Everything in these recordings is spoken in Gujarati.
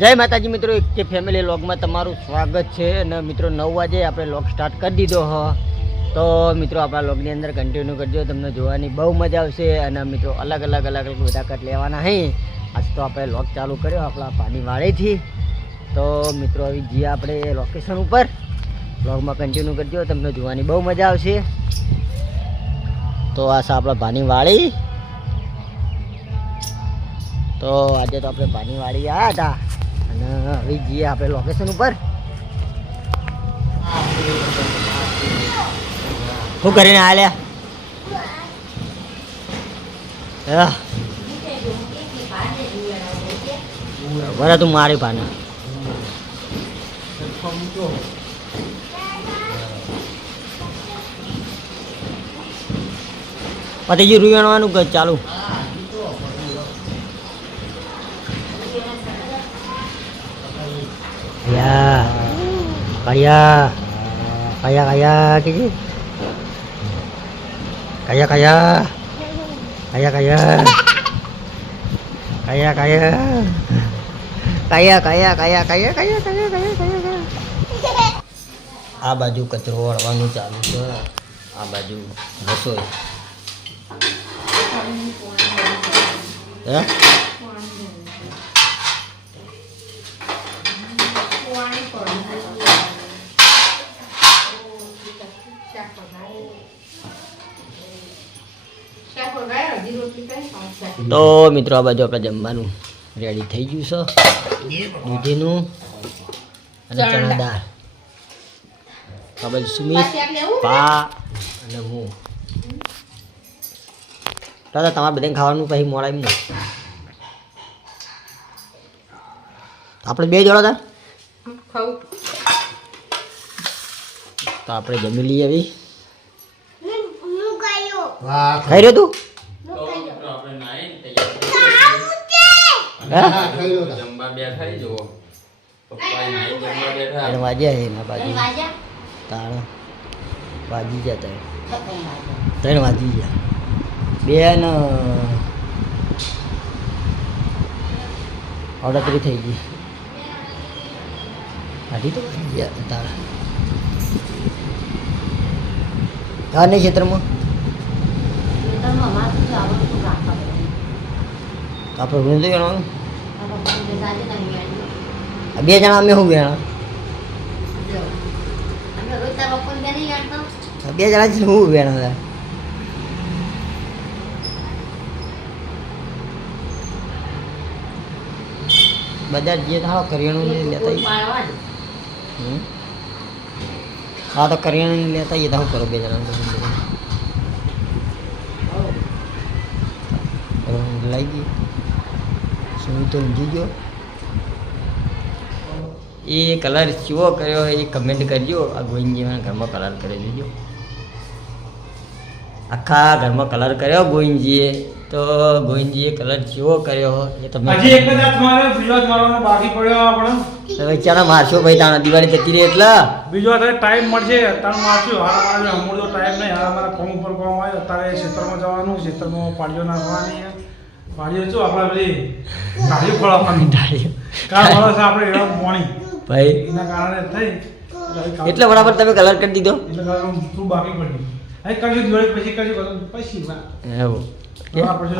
જય માતાજી મિત્રો, એક કે ફેમિલી વ્લોગમાં તમારું સ્વાગત છે. અને મિત્રો 9 વાગે આપણે વ્લોગ સ્ટાર્ટ કરી દીધો હ. તો મિત્રો આપણા વ્લોગની અંદર કન્ટિન્યુ કરજો, તમને જોવાની બહુ મજા આવશે. અને મિત્રો અલગ અલગ બધા કટ લેવાના હે. આજ તો આપણે વ્લોગ ચાલુ કર્યો આપણા પાણીવાળીથી. તો મિત્રો આવી જઈએ આપણે લોકેશન ઉપર. વ્લોગમાં કન્ટિન્યુ કરજો, તમને જોવાની બહુ મજા આવશે. તો આ છે આપણા પાણીવાળી. તો આજે તો આપણે પાણીવાળી આવ્યા હતા અને હવે જઈએ આપણે લોકેશન ઉપર. શું કરીને આલ્યા બરા તું મારી પાના પતિજી રૂવાનું ચાલુ. kayak આ બાજુ કચરો વાળવાનું ચાલુ છે, આ બાજુ રસોઈ. તો મિત્રો આ બાજુ આપણે જમવાનું રેડી થઈ ગયું છે. દૂધીનું અને ચણા દાળ. આ બાજુ સુમિત, પા અને હું. દાદા તમારે બધાને ખાવાનું પછી મોડા એમ નહીં. આપણે બે જોડા હતા તો આપણે જમી લઈએ. હવે ખાઈ રહ્યો તું? વાજી જતા 3 વાજી ગયા. બેન 38 થઈ ગઈ. આધી તો તારા હા નહીં ક્ષેત્રમાં આપણે ભૂલી તો ગણવાનું. 2 જણા અમે શું ગણા? 2 જણા છે હું ગણા. બજાર જઈએ તો હા કરિયાણું લેતા. હા તો કરિયાણું લેતા જઈએ તો શું કરો 2 જણા લઈ ગઈ. શું તો ઊંઘી ગયો. એ કલર ચેવો કર્યો એ કમેન્ટ કરજો. આ ગોવિંદજીના ઘરમાં કલર કરી દેજો. આખા ઘરમાં કલર કર્યો ગોવિંદજીએ. તો ગોવિંદજીએ કલર ચેવો કર્યો એ તમે ચાલો મારશો ભાઈ. તાણા દિવાળી જતી રહી એટલે બીજો ટાઈમ મળશે તાણ મારશું. હમણાં તો ટાઈમ નહીં. અમારા કોમ ઉપર કોમ આવ્યો. અત્યારે ક્ષેત્રમાં જવાનું. ક્ષેત્રમાં પાડીઓ નાખવાની. પાડીઓ શું આપણે પેલી ડાળીઓ ખોળવાની. ડાળીઓ આપણે એવા મોણી ભાઈ એના કારણે થઈ એટલે બરાબર તમે કલર કરી દીધો. એટલે શું બાકી પડ્યું કરજો દિવાળી પછી કરજો પછી એવું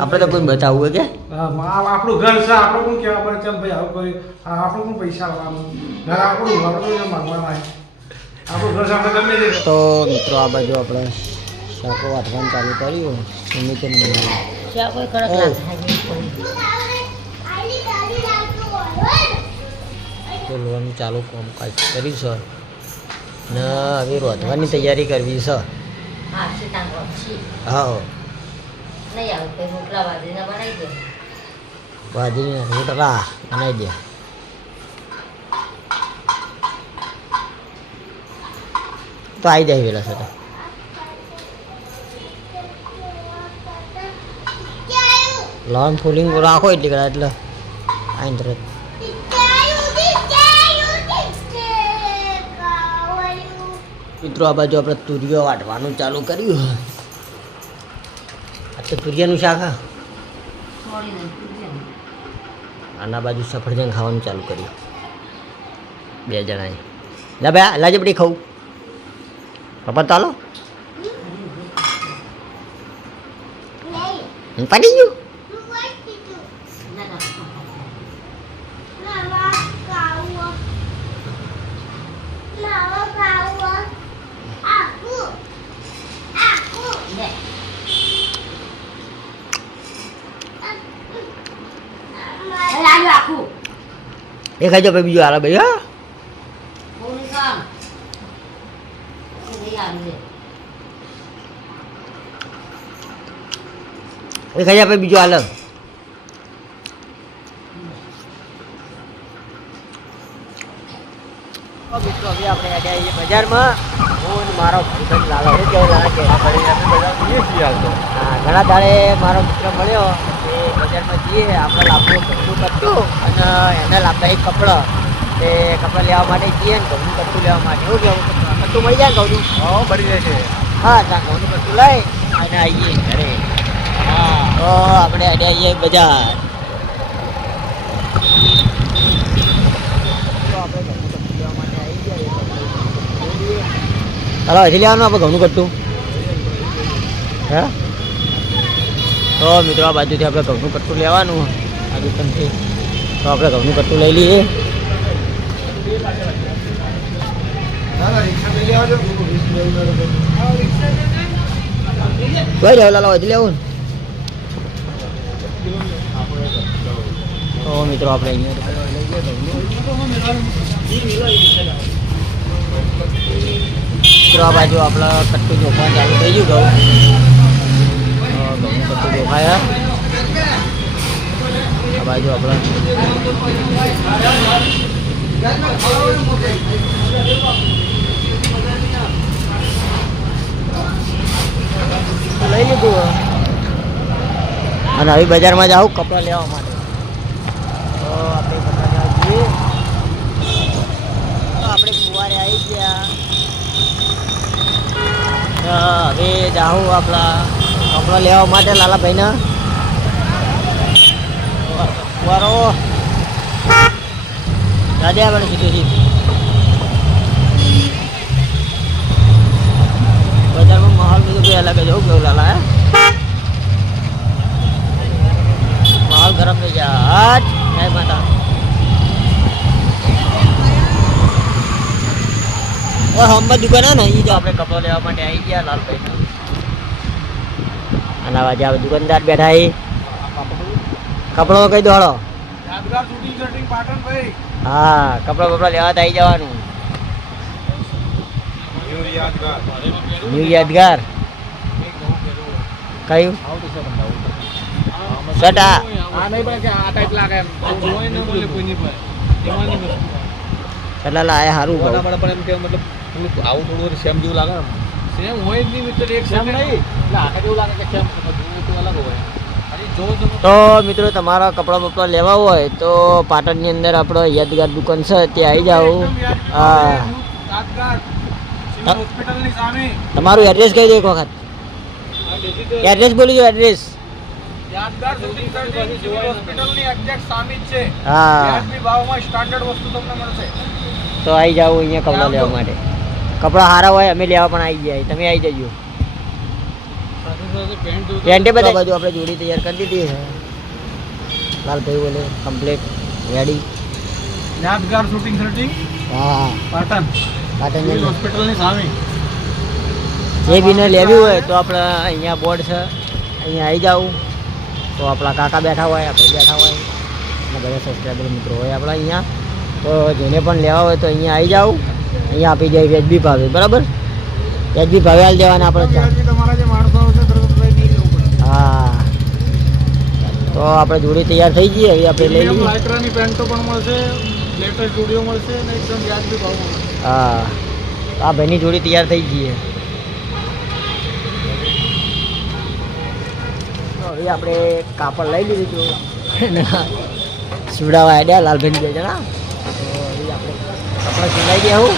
આપણે તો કોઈ બતાવવું હોય કે આપણું ઘર છે. આપણે પણ કહેવા પડે ચાલ ભાઈ આવું કર્યું. આપણે પણ પૈસા આવવાનું ઘર આપણું આપણે માંગવાના આપણું ઘર આપણે ગમે તે. તો મિત્રો આ બાજુ આપણે શાકો વાટવાનું ચાલુ કર્યું. સુમિત લોવાનું ચાલુ કામકાજ કર્યું છે ને હવે રોધવાની તૈયારી કરવી છે. હા બાજરીના રોટલા બનાવી દે. તો આવી જાય વેલા સાથે. લોન ફૂલિંગ રાખો એટલી કડા એટલે આઈને તરત. મિત્રો આ બાજુ આપણે તુરિયો વાટવાનું ચાલુ કર્યું. આ તો તુરિયાનું શાક. હા આના બાજુ સફરજન ખાવાનું ચાલુ કર્યું 2 જણાએ. લા ભાઈ લાજે પડી ખાવું પપ્પા ચાલો પડી ગયું. એ ખાઈ જાઓ ભાઈ બીજું હાલો ભાઈ. હા એ ખાઈ જા ભાઈ બીજું હાલો. મિત્રો હવે આપણે આજે આવીએ બજારમાં. હું અને મારો ભાઈબંધ લાલો શું કેવું લાગે હા ઘણા દાડે મારો મિત્ર મળ્યો એ બજારમાં જઈએ આપણે લાભનું ઘરનું કટ્ટું અને એને લાભતા એક કપડાં તે કપડાં લેવા માટે જઈએ ને ઘરનું કટ્ટું લેવા માટે એવું કેવું કટ્ટું મળી જાય ઘઉંનું મળી જાય છે. હા ત્યાં ઘઉંનું કટ્ટું લઈ અને આવીએ ઘરે. તો આપણે આજે આવીએ બજાર. ચાલો હજી લેવાનું આપણે ઘઉંનું કટ્ટું. હે તો મિત્રો આ બાજુથી આપણે ઘઉંનું કટ્ટું લેવાનું આ દુકાનથી. તો આપણે ઘઉંનું કટ્ટું લઈ લઈએ. કઈ લેવું લાલો હજી લેવું ને. તો મિત્રો આપણે મિત્રો આ બાજુ આપણે કટ્ટું જોખવા ચાલુ થઈ ગયું ઘઉં કટ્ટું જોખાયા. આ બાજુ આપણે લઈ લીધું અને હવે બજારમાં જાઉં કપડાં લેવા માટે. તો આપણે કપડાં લેવા જઈએ. તો આપણે ફુવારે આવી ગયા. હવે જાઉં આપણા કપડાં લેવા માટે લાલાભાઈના ફુવારો દાદા આપણે સીધું સીધું બજારમાં માહોલ બીજું કોઈ અલગ જ હોવું કેવું લાલા હે માહોલ ગરમ થઈ ગયા. જય માતા. હમણાં દુકાન હે ને એ જો આપણે કપડો લેવા માટે આવી ગયા લાલભાઈ. અને આજે આપણે દુકાનદાર બેઠા એ કપડો કહી દો હળો. હા કપડા બપડા લેવા તો આવી જવાનું. ન્યુ યાદગાર કયું સટા કેટલા લાયા સારું ભાવ પણ એમ કે મતલબ આવું થોડું સેમ જેવું લાગે સેમ હોય જ નહીં મિત્ર એક સેમ નહીં એટલે આખા જેવું લાગે કે સેમ તો અલગ હોય. તો મિત્રો તમારા કપડાં બપડા લેવા હોય તો પાટણની અંદર આપણો યાદગાર દુકાન છે ત્યાં આવી જાઓ. હા તમારું એડ્રેસ કહી દો એક વખત. એડ્રેસ બોલી દો એડ્રેસ. હા તો આવી જાઓ અહીંયા કપડાં લેવા માટે. કપડાં સારા હોય અમે લેવા પણ આવી જાય તમે આવી જજો. પેન્ટે બધા બાજુ આપણે જોડી તૈયાર કરી દીધી છે. લાલભાઈ બોલે કમ્પ્લીટ રેડી. યાદગાર શૂટિંગ શૂટિંગ હા પાટણ પાટણ હોસ્પિટલની સામે. જે બીને લેવી હોય તો આપણે અહીંયા બોર્ડ છે અહીંયા આવી જાવ. તો આપણા કાકા બેઠા હોય આપણે બેઠા હોય અને બધા સબસ્ક્રાઈબર મિત્રો હોય આપણા અહીંયા. તો જેને પણ લેવા હોય તો અહીંયા આવી જાવ. અહીંયા આપી જાય વ્યાજબી ભાવે બરાબર. વ્યાજબી ભાવે હાલ દેવાના આપણે. હા તો આપણે જોડી તૈયાર થઈ જઈએ હવે આપણે લઈ લઈએ. લાઇક્રાની પેન્ટો પણ મળશે, લેટેસ્ટ જોડીઓ મળશે અને એકદમ વ્યાજબી ભાવમાં. હા આ ભાઈની જોડી તૈયાર થઈ જઈએ. હવે આપણે કાપડ લઈ લીધું હતું સીવડાવવા આડ્યા લાલભાઈ 2 જણા. તો હવે આપણે કપડાં સિલાઈ દે હું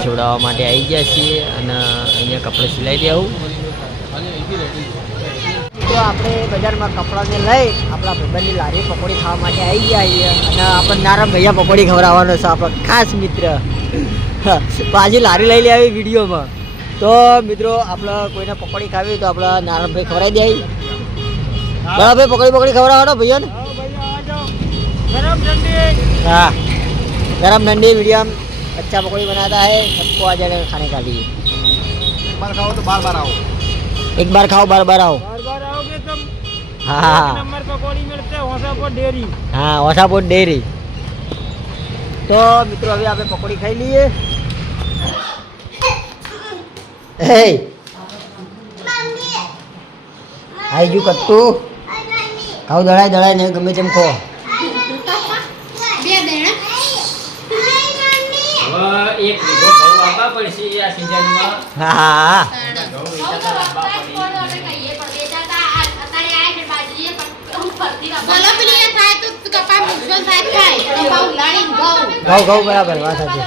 સીવડાવવા માટે આવી ગયા છીએ અને અહીંયા કપડાં સિલાઈ દે આવું. મિત્રો આપણે બજારમાં કપડાને લઈ આપણા ભાઈબંધની લારી પકોડી ખાવા માટે આવી ગયા છીએ અને આપણે નારાયણ ભૈયા પકોડી ખવડાવવાનો છે આપણો ખાસ મિત્ર. પાછી લારી લઈ લે આવી વિડીયોમાં. તો મિત્રો આપણે કોઈને પકોડી ખાવી તો આપણે નારાયણભાઈ ખવડાવી દે. નારાયણભાઈ પકોડી ખવડાવવાનો ભૈયા ને. हाँ गरम ठंडी मीडियम अच्छा पकौड़ी बनाता है, सबको आ जाएगा खाने का लिए. एक बार खाओ तो बार बार आओ. एक बार खाओ बार बार आओ. बार बार आओगे तुम. हाँ नंबर पकौड़ी मिलते हैं वसापुर डेयरी. हाँ वसापुर डेयरी. तो मित्रों अभी आप पकौड़ी खाई लिए. आई जू कट्टू खाओ दड़ाई दड़ाई नहीं गमे तेम खो. એક વીઘો ઘઉં આપવા પડશે આ સિઝનમાં. હા ઘઉં વેચાતા લાવવા ઘઉં ઘઉં બરાબર વાત સાચી.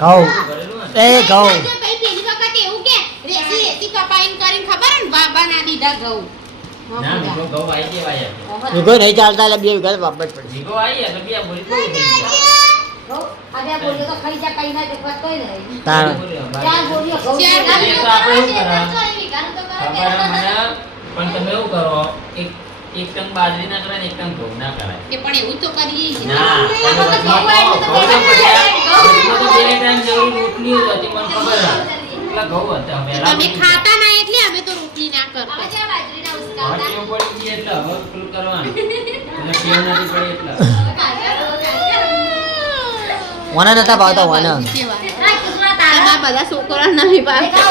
ઘઉં એ ઘઉં ના વીઘો ઘઉં આવી દેવાય આપણે. વીઘો નહીં ચાલતા એટલે 2 વીઘા તો વાપરવા જ પડશે. વીઘો આવી એટલે બે બોરી બહુ થઈ ગયા. તાણ એ તો આપણે શું કરવા ખબર હે મને, પણ તમે એવું કરો એક ટન બાજરી ના કરાય ને એક ટન ઘઉં ના કરાય. પણ એવું તો કરીએ જ ના તમે વચમાં કહો, ઘઉં તો પડ્યા. વચમાં તો બે ટાઈમ જરૂર રોટલી જ હતી મને ખબર હે. એટલા ઘઉં હતા પહેલા. તમે ખાતા ના એટલે અમે તો રોટલી ના કરતા હવે ટેવ પડી ગઈ એટલે હવે પેલું કરવાનું. અને ટેવ નથી પડી એટલે. વાના નતા ભાવતા વાના. તમારા બધા છોકરા નહીં પાડતા